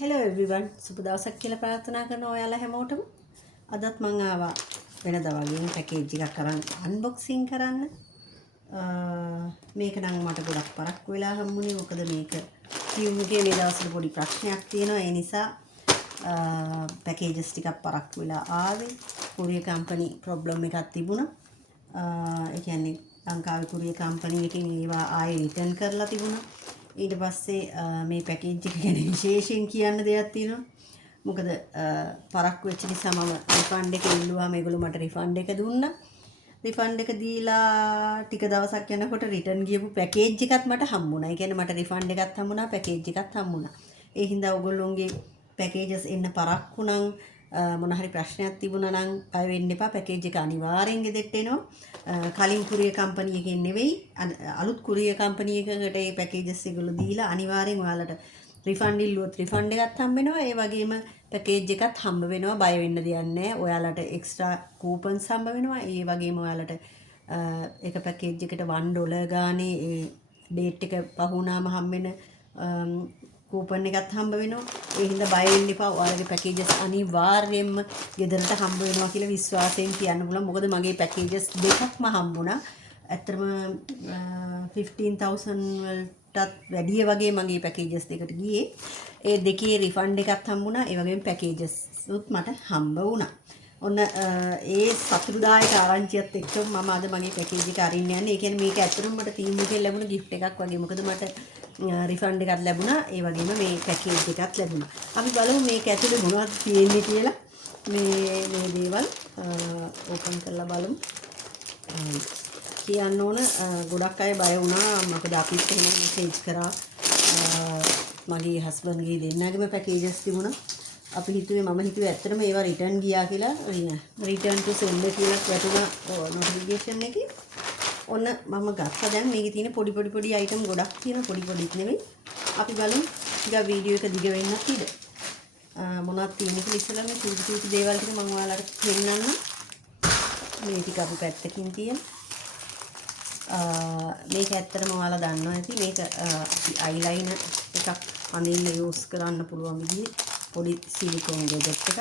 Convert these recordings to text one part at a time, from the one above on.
Hello everyone. සුබ දවසක් කියලා ප්‍රාර්ථනා කරනවා ඔයාලා හැමෝටම. අදත් මම ආවා වෙනදා වගේ පැකේජ් එකක් අරන් අන්බොක්සින් කරන්න. මේක නම් මට ගොඩක් පරක්කු වෙලා හම්බුනේ. මොකද මේක ටියුන් එකේ මේ දවස්වල පොඩි ප්‍රශ්නයක් තියෙනවා. ඒ නිසා පැකේජස් ටිකක් පරක්කු වෙලා ආවේ. කොරිය කම්පැනි ප්‍රොබ්ලම් එකක් තිබුණා. ඒ කියන්නේ ලංකාවේ කොරිය කම්පැනි එකෙන් ඒවා ආයෙ රිටර්න් කරලා තිබුණා. ඊට පස්සේ මේ පැකේජ් එක ගැන විශේෂයෙන් කියන්න දෙයක් තියෙනවා. මොකද පරක්කු වෙච්ච නිසා මම රිෆන්ඩ් එක ඉල්ලුවාම ඒගොල්ලෝ මට රිෆන්ඩ් එක දුන්නා. රිෆන්ඩ් එක දීලා ටික දවසක් යනකොට රිටර්න් ගියපු පැකේජ් එකත් මට හම්බුණා. ඒ කියන්නේ මට රිෆන්ඩ් එකත් හම්බුණා, පැකේජ් එකත් හම්බුණා. ඒ හින්දා ඔයගොල්ලෝගේ පැකේජස් එන්න පරක්කු නම් මොන හරි ප්‍රශ්නයක් තිබුණා නම් බය වෙන්න එපා. පැකේජ් එක අනිවාර්යෙන් ගෙදෙට්ට එනවා. කලින් කුරිය කම්පැනි එකෙන් නෙවෙයි අලුත් කුරිය කම්පැනි එකකට මේ පැකේජස් එකවල දීලා අනිවාර්යෙන් ඔයාලට රිෆන්ඩ් ඉල්ලුවොත් රිෆන්ඩ් එකත් හම්බ වෙනවා. ඒ වගේම පැකේජ් එකත් හම්බ වෙනවා. බය වෙන්න දෙයක් නැහැ. ඔයාලට එක්ස්ට්‍රා කූපන්ස් හම්බ වෙනවා. ඒ වගේම ඔයාලට එක පැකේජ් එකට $1 ගානේ ඒ ඩේට් එක පහ වුණාම හම්බ වෙන කූපන් එකත් හම්බ වෙනවා. ඒ හින්දා බය වෙන්න එපා. ඔයාලගේ පැකේජස් අනිවාර්යයෙන්ම ගෙදරට හම්බ වෙනවා කියලා විශ්වාසයෙන් කියන්න පුළුවන්. මොකද මගේ පැකේජස් දෙකක්ම හම්බුණා. ඇත්තටම 15000 වලටත් වැඩිය වගේ මගේ පැකේජස් දෙකට ගියේ. ඒ දෙකේ රිෆන්ඩ් එකත් හම්බුණා. ඒ වගේම පැකේජස් උත් මට හම්බ වුණා. ඔන්න ඒ සතුටුදායක ආරංචියත් එක්ක මම අද මගේ පැකේජ් එක අරින්න යන්නේ. ඒ කියන්නේ මේක ඇත්තටම මට ටීම් එකෙන් ලැබුණ gift එකක් වගේ. මොකද මට රිෆන්ඩ් එකක් ලැබුණා. ඒ වගේම මේ පැකේජ් එකත් ලැබුණා. අපි බලමු මේක ඇතුලේ මොනවද තියෙන්නේ කියලා. මේ දේවල් ඕපන් කරලා බලමු. කියන්න ඕන ගොඩක් අය බය වුණා. මොකද අපිත් එහෙම මෙසේජ් කරා. මගේ හස්බන්ඩ්ගේ දෙන්නගේම පැකේජස් තිබුණා. අපි හිතුවේ මම හිතුවේ ඇත්තටම ඒවා රිටර්න් ගියා කියලා. රිටර්න් ටු සෙන්ඩ් කියලා වැටුණා නොටිෆිකේෂන් එකේ. ඔන්න මම ගත්තා. දැන් මේකේ තියෙන පොඩි අයිටම් ගොඩක් තියෙන පොඩිත් නෙවෙයි. අපි බලමු. ටිකක් වීඩියෝ එක දිග වෙන්නත් ඉඩ. මොනවද තියෙන්නේ කියලා ඉස්සෙල්ලා මේ චූටි දේවල් ටික මම ඔයාලට පෙන්නන්නම්. මේ ටික අපි පැත්තකින් තියමු. මේක ඇත්තටම ඔයාලා දන්නවා ඇති. මේක අයිලයිනර් එකක් අඳින්න යූස් කරන්න පුළුවන් විදිහේ පොඩි සිලිකොන් ගැජට් එකක්.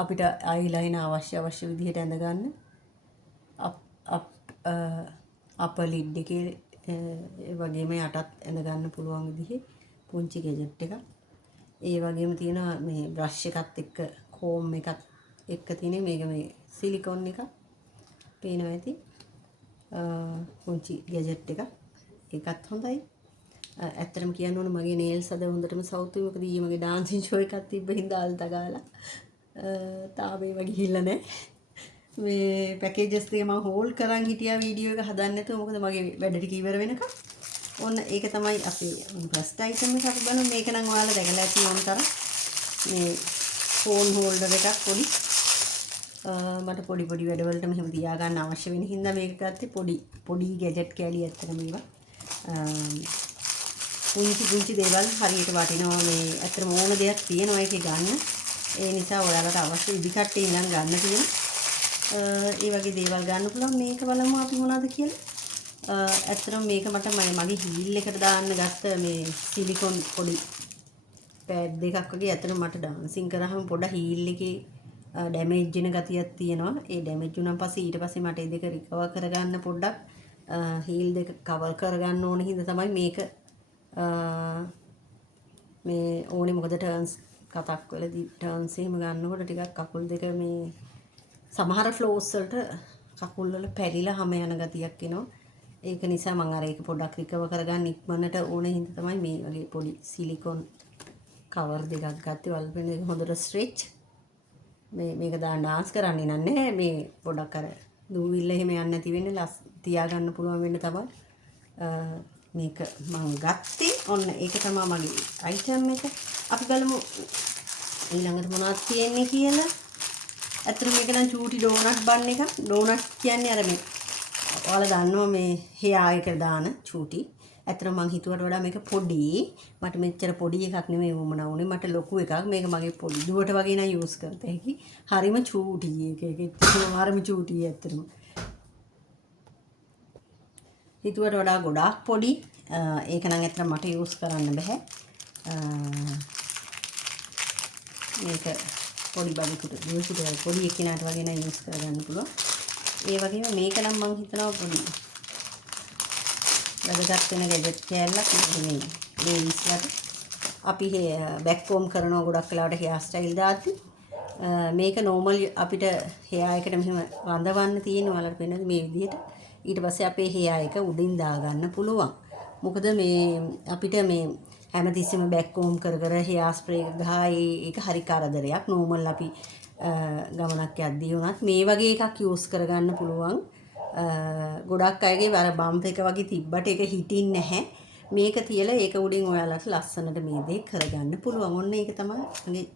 අපිට අයිලයිනර් අවශ්‍ය විදිහට ඇඳ ගන්න. අපර් ලිඩ් එකේ ඒ වගේම යටත් ඇඳ ගන්න පුළුවන් විදිහේ පුංචි ගැජට් එකක්. ඒ වගේම තියෙනවා මේ බ්‍රෂ් එකත් එක්ක කෝම් එකක් එක්ක තියෙන මේක මේ සිලිකොන් එක පේනවා ඇති. පුංචි ගැජට් එකක්. ඒකත් හොඳයි. ඇත්තටම කියන්න ඕන මගේ නේල්ස් අද හොඳටම සෞතුයි. මොකද ඊයේ මගේ ඩාන්සින් ෂෝ එකක් තිබ්බ හින්දා අල්ත ගාලා තාම ඒව ගිහිල්ලා නැහැ. මේ පැකේජස් ටික මම හෝල්ඩ් කරන් හිටියා වීඩියෝ එක හදන්න නැතුව. මොකද මගේ වැඩ ටික ඉවර වෙනකම්. ඔන්න ඒක තමයි අපේ ෆස්ට් අයිටම් එක. අපි බලමු. මේක නම් ඔයාලා දැකලා ඇති ඕන තරම්. මේ ෆෝන් හෝල්ඩර් එකක් පොඩි. මට පොඩි වැඩවලට මෙහෙම තියාගන්න අවශ්‍ය වෙන හින්දා මේක ගත්තේ. පොඩි ගැජට් කෑලි ඇත්තට මේවා. පුංචි දේවල් හරියට වටිනවා. මේ ඇත්තටම ඕන දෙයක් තියෙනවා ඒකේ ගන්න. ඒ නිසා ඔයාලට අවශ්‍ය ඉදිකට්ටේ ඉඳන් ගන්න තියෙන. ඒ වගේ දේවල් ගන්න පුළුවන්. මේක බලමු අපි මොනවද කියලා. ඇත්තටම මේක මට මගේ හීල් එකට දාන්න ගත්ත මේ සිලිකොන් පොඩි පෑඩ් දෙකක් වගේ. ඇත්තටම මට ඩාන්සින් කරාම පොඩ හීල් එකේ ඩැමේජ් වෙන ගතියක් තියෙනවා. ඒ ඩැමේජ් වුණාන් පස්සේ ඊට පස්සේ මට ඒ දෙක රිකවර් කරගන්න පොඩ්ඩක් හීල් දෙක කවර් කරගන්න ඕන හින්දා තමයි මේක මේ ඕනේ. මොකද ටර්න්ස් කතක් වලදී ටර්න්ස් එහෙම ගන්නකොට ටිකක් කකුල් දෙක මේ සමහර ෆ්ලෝස් වලට කකුල් වල පැරිලා හැම යන ගතියක් එනවා. ඒක නිසා මම අර ඒක පොඩ්ඩක් රිකවර් කරගන්න ඉක්මනට ඕනේ හින්දා තමයි මේ වගේ පොඩි සිලිකොන් කවර් දෙකක් ගත්තේ. වල්පෙන එක හොඳට ස්ට්‍රෙච්. මේක දාන්න ඩාන්ස් කරන්නේ නැහැ. මේ පොඩක් අර දූවිල්ල එහෙම යන්නේ නැති වෙන්නේ තියාගන්න පුළුවන් වෙන්න තමයි මේක මම ගත්තේ. ඔන්න ඒක තමයි මගේ අයිටම් එක. අපි බලමු ඊළඟට මොනවද තියෙන්නේ කියලා. ඇත්තට මේක නම් චූටි ඩෝනට් බන් එකක්. ඩෝනට් කියන්නේ අර මේ ඔයාලා දන්නවා මේ හෙයා එක දාන චූටි. ඇත්තට මං හිතුවට වඩා මේක පොඩි. මට මෙච්චර පොඩි එකක් නෙමෙයි වුණා උනේ. මට ලොකු එකක්. මේක මගේ පොඩි දුවට වගේ නම් යූස් කරත හැකි. හරිම චූටි එකක්. හරිම චූටි ඇත්තටම. හිතුවට වඩා ගොඩාක් පොඩි. ඒක නම් ඇත්තට මට යූස් කරන්න බෑ. මේක පොඩි බබෙකුට දුවෙකුට පොඩි එක්කිනාට වගේ නම් යූස් කරගන්න පුළුවන්. ඒ වගේම මේක නම් මම හිතනවා පොඩි වැදගත් වෙන ගැජට් කෑල්ලක් නෙමෙයි. ලේඩීස්ලාට අපි බෑක් කෝම් කරනවා ගොඩක් වෙලාවට හෙයාර් ස්ටයිල් දාද්දි මේක නෝමල් අපිට හෙයාර් එකට මෙහෙම වඳවන්න තියෙන වලට වෙනද මේ විදිහට. ඊට පස්සේ අපේ හෙයාර් එක උඩින් දාගන්න පුළුවන්. මොකද මේ අපිට මේ හැමතිස්සෙම බෑක් කෝම් කර කර හෙයාර් ස්ප්‍රේ ගහා ඒක හරි කරදරයක්. නෝමල් අපි ගමනක් යද්දී වුණත් මේ වගේ එකක් යූස් කරගන්න පුළුවන්. ගොඩක් අයගේ අර බම්ප් එක වගේ තිබ්බට ඒක හිටින්නේ නැහැ. මේක තියලා ඒක උඩින් ඔයාලට ලස්සනට මේ දේ කරගන්න පුළුවන්. ඔන්න ඒක තමයි මගේ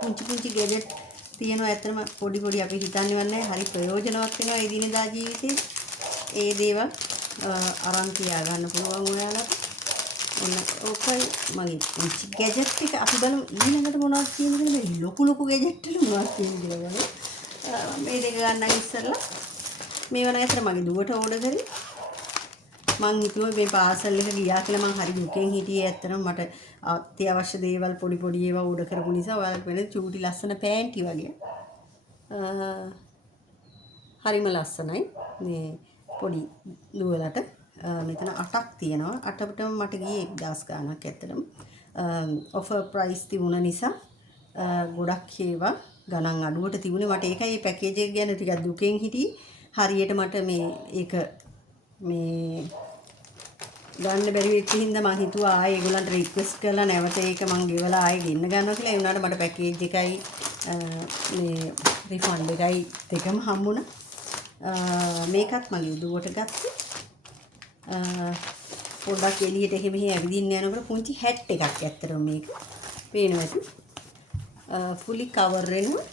පුංචි පුංචි ගැජට් තියෙනවා. ඇත්තටම පොඩි පොඩි අපි හිතන්නේ නැහැ. හරි ප්‍රයෝජනවත් වෙනවා එදිනෙදා ජීවිතේ. ඒ දේවල් අරන් තියාගන්න පුළුවන් ඔයාලට. ඔන්න ඕකයි මගේ පුංචි ගැජට් එක. අපි බලමු ඊළඟට මොනවද තියෙන්නේ කියලා. මේ ලොකු ලොකු ගැජට් වල මොනවද තියෙන්නේ කියලා බලමු. මේ දෙක ගන්න ඉස්සෙල්ලා මේවා නම් ඇත්තට මගේ දුවට ඕඩර් කරේ. මං හිතුවා මේ පාසල් එක ගියා කියලා. මං හරි දුකෙන් හිටියේ. ඇත්තටම මට අත්‍යවශ්‍ය දේවල් පොඩි පොඩි ඒවා ඕඩර් කරපු නිසා ඔයාලට වෙන චූටි ලස්සන පෑන්ටි වගේ. හරිම ලස්සනයි. මේ පොඩි දුවලට මෙතන 8ක් තියෙනවා. 8ටම මට ගියේ 1000 ගාණක් ඇත්තටම. ඔෆර් ප්‍රයිස් තිබුණ නිසා ගොඩක් ඒවා ගණන් අඩුවට තිබුණේ. මට ඒකයි මේ පැකේජ් එක ගැන ටිකක් දුකෙන් හිටියේ. හරියට මට මේ ඒක මේ ගන්න බැරි වෙච්ච හින්දා මම හිතුවා ආයේ ඒගොල්ලන්ට රික්වෙස්ට් කරලා නැවත ඒක මම ගෙවලා ආයේ ගෙන්න ගන්නවා කියලා. ඒ වුණාට මට පැකේජ් එකයි මේ රිෆන්ඩ් එකයි දෙකම හම්බුණා. මේකත් මගේ දුවට ගත්තේ. පොඩ්ඩක් එළියට එහෙම ඇවිදින්න යනකොට පුංචි හැට් එකක් ඇත්තටම මේක. පේනවා ඇති. ෆුලි කවර් වෙනවා.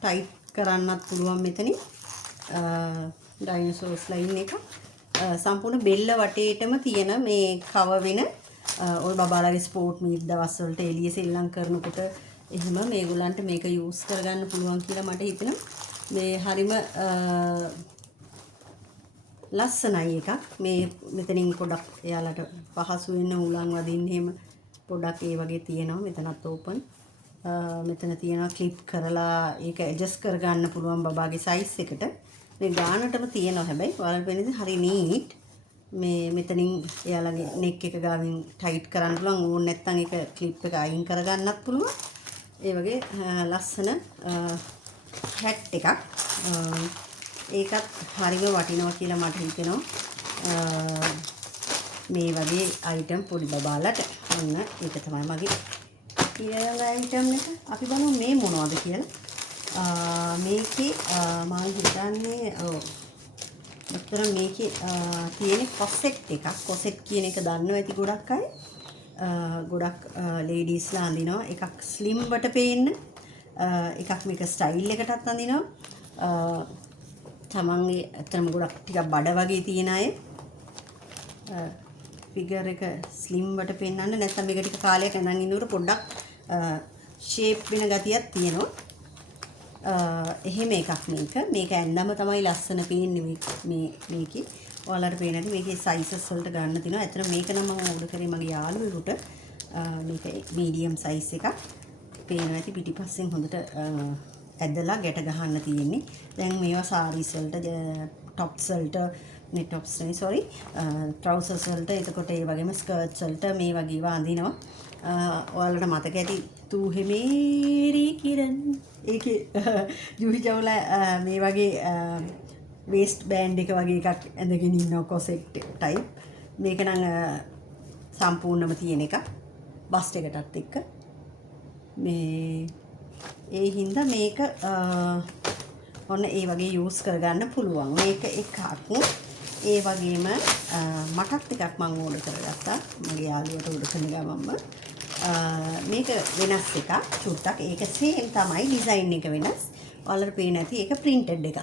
ටයිට් කරන්නත් පුළුවන් මෙතනින්. ඩයිනෝසෝස් ලයින් එක. සම්පූර්ණ බෙල්ල වටේටම තියෙන මේ කව වෙන ඔය බබාලගේ ස්පෝර්ට් මීට් දවස්වලට එළිය සෙල්ලම් කරනකොට එහෙම මේගොල්ලන්ට මේක යූස් කරගන්න පුළුවන් කියලා මට හිතෙනවා. මේ හරිම ලස්සනයි එකක්. මේ මෙතනින් පොඩක් එයාලට පහසු වෙන්න උලන් වදින්න එහෙම පොඩක් ඒ වගේ තියෙනවා. මෙතනත් ඕපන්. මෙතන තියෙනවා ක්ලිප් කරලා ඒක ඇඩ්ජස්ට් කරගන්න පුළුවන් බබාගේ සයිස් එකට. මේ ගානටම තියෙනවා හැබැයි ඔයාලට වෙන්නේ හරි නීට්. මේ මෙතනින් එයාලගේ නෙක් එක ගාවින් ටයිට් කරන්න පුළුවන්. ඕන නැත්නම් ඒක ක්ලිප් එක අයින් කරගන්නත් පුළුවන්. ඒ වගේ ලස්සන හැට් එකක්. ඒකත් හරිම වටිනවා කියලා මට හිතෙනවා. මේ වගේ අයිටම් පොඩි බබාලට. ඔන්න ඒක තමයි මගේ ඊළඟ අයිටම් එක. අපි බලමු මේ මොනවද කියලා. මේකේ මම හිතන්නේ මෙතන මේකේ තියෙන කොසෙට් එකක්. කොසෙට් කියන එක දන්නව ඇති ගොඩක් අය. ගොඩක් ලේඩීස්ලා අඳිනවා. එකක් ස්ලිම් වට පේන්න. එකක් මේක ස්ටයිල් එකටත් අඳිනවා. තමන්ගේ අතරම ගොඩක් ටිකක් බඩ වගේ තියෙන අය ෆිගර් එක ස්ලිම් වට පෙන්වන්න නැත්නම් මේක ටික කාලයක් ඇඳන් ඉන්නකොට පොඩ්ඩක් ෂේප් වෙන ගතියක් තියෙනවා. එහෙම එකක් මේක. මේක ඇඳම තමයි ලස්සන පේන්නේ මේකේ. ඔයාලට පේන්නේ නැති මේකේ සයිසස් වලට ගන්න තියෙනවා. ඇත්තට මේක නම් මම ඕඩර් කරේ මගේ යාළුවෙකුට. මේක මීඩියම් සයිස් එකක්. පේනවා ඇති පිටිපස්සෙන් හොඳට ඇදලා ගැට ගහන්න තියෙන්නේ. දැන් මේවා සාරීස් වලට ටොප්ස් වලට නේ ටොප්ස් නේ සෝරි ට්‍රවුසර්ස් වලට එතකොට ඒ වගේම ස්කර්ට්ස් වලට මේ වගේ ඒවා අඳිනවා. ඔයාලට මතක ඇති තූ හිමේරි කිරන් ඒකේ ජූහි චවලා මේ වගේ වේස්ට් බෑන්ඩ් එක වගේ එකක් ඇඳගෙන ඉන්නවා කොසෙට් ටයිප්. මේක නම් සම්පූර්ණම තියෙන එකක් බස්ට් එකටත් එක්ක. මේ ඒ හින්දා මේක ඔන්න ඒ වගේ යූස් කරගන්න පුළුවන්. මේක එකක්. ඒ වගේම මටත් එකක් මම ඕඩර් කරගත්තා. මගේ යාළුවට ඕඩර් කරන ගමන්ම මේක වෙනස් එකක් චුට්ටක්. ඒක සේම් තමයි ඩිසයින් එක වෙනස්. ඔයාලට පේන්නේ නැති ඒක printed එකක්.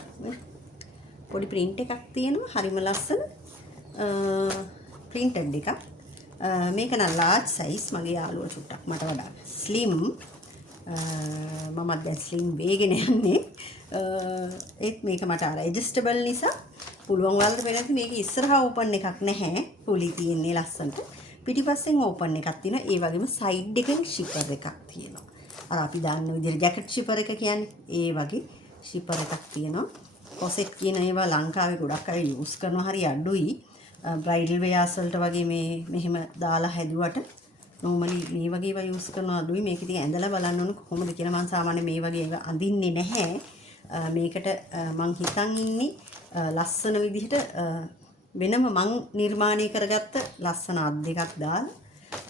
පොඩි print එකක් තියෙනවා. හරිම ලස්සන printed එකක්. මේක නම් large size. මගේ යාළුවා චුට්ටක් මට වඩා slim. මමත් දැන් ස්ලිම් වේගෙන යන්නේ. ඒත් මේක මට අර ඇඩ්ජස්ටබල් නිසා පුළුවන් වලට වෙන්නේ මේක ඉස්සරහා ඕපන් එකක් නැහැ. පුලි තියෙන්නේ ලස්සනට. පිටිපස්සෙන් ඕපන් එකක් තියෙනවා. ඒ වගේම සයිඩ් එකෙන් ෂිපර් එකක් තියෙනවා. අර අපි දාන්න විදිහට ජැකට් ෂිපර් එක කියන්නේ ඒ වගේ ෂිපර් එකක් තියෙනවා. කොසෙට් කියන ඒවා ලංකාවේ ගොඩක් අය යූස් කරනවා හරි අඩුයි. බ්‍රයිඩල් වෙයාර්ස් වලට වගේ මේ මෙහෙම දාලා හැදුවට normally මේ වගේ ඒවා යූස් කරනවා අඩුයි. මේක ඉතින් ඇඳලා බලන්න ඕන කොහොමද කියලා. මම සාමාන්‍යයෙන් මේ වගේ ඒවා අඳින්නේ නැහැ. මේකට මං හිතන් ඉන්නේ ලස්සන විදිහට වෙනම මං නිර්මාණය කරගත්ත ලස්සන අත් දෙකක් දාලා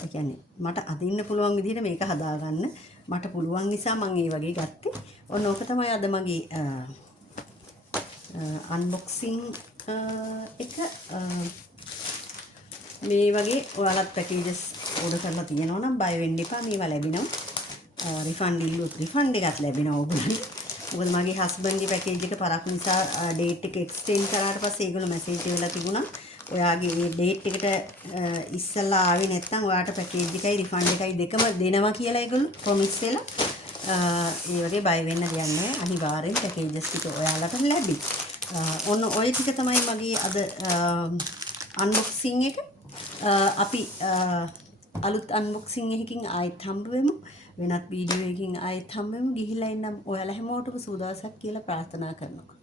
ඒ කියන්නේ මට අදින්න පුළුවන් විදිහට මේක හදාගන්න මට පුළුවන් නිසා මම මේ වගේ ගත්තේ. ඔන්න ඕක තමයි අද මගේ අන්බොක්සිං එක. මේ වගේ ඔයාලත් පැකේජස් ඕඩර් කරලා තියෙනවා නම් බය වෙන්න එපා. මේවා ලැබෙනවා. රිෆන්ඩ් ඉල්ලුවොත් රිෆන්ඩ් එකක් ලැබෙනවා ඕගොල්ලන්ට. මොකද මගේ හස්බන්ඩ්ගේ පැකේජ් එක පරක් නිසා ඩේට් එක එක්ස්ටෙන්ඩ් කරාට පස්සේ ඒගොල්ලෝ මැසේජ් එකවල තිබුණා ඔයාගේ මේ ඩේට් එකට ඉස්සෙල්ලා ආවේ නැත්නම් ඔයාට පැකේජ් එකයි රිෆන්ඩ් එකයි දෙකම දෙනවා කියලා ඒගොල්ලෝ ප්‍රොමිස් වෙලා. ඒ වගේ බය වෙන්න දෙයක් නැහැ. අනිවාර්යෙන් පැකේජස් ටික ඔයාලට ලැබි. ඔන්න ඔය ටික තමයි මගේ අද අන්බොක්සිං එක. අපි අලුත් අන්බොක්සිං එකකින් ආයෙත් හම්බ වෙමු. වෙනත් වීඩියෝ එකකින් ආයෙත් හම්බ වෙමු. ගිහිල්ලා එන්නම් ඔයාලා හැමෝටම සුවදවසක් කියලා ප්‍රාර්ථනා කරනවා.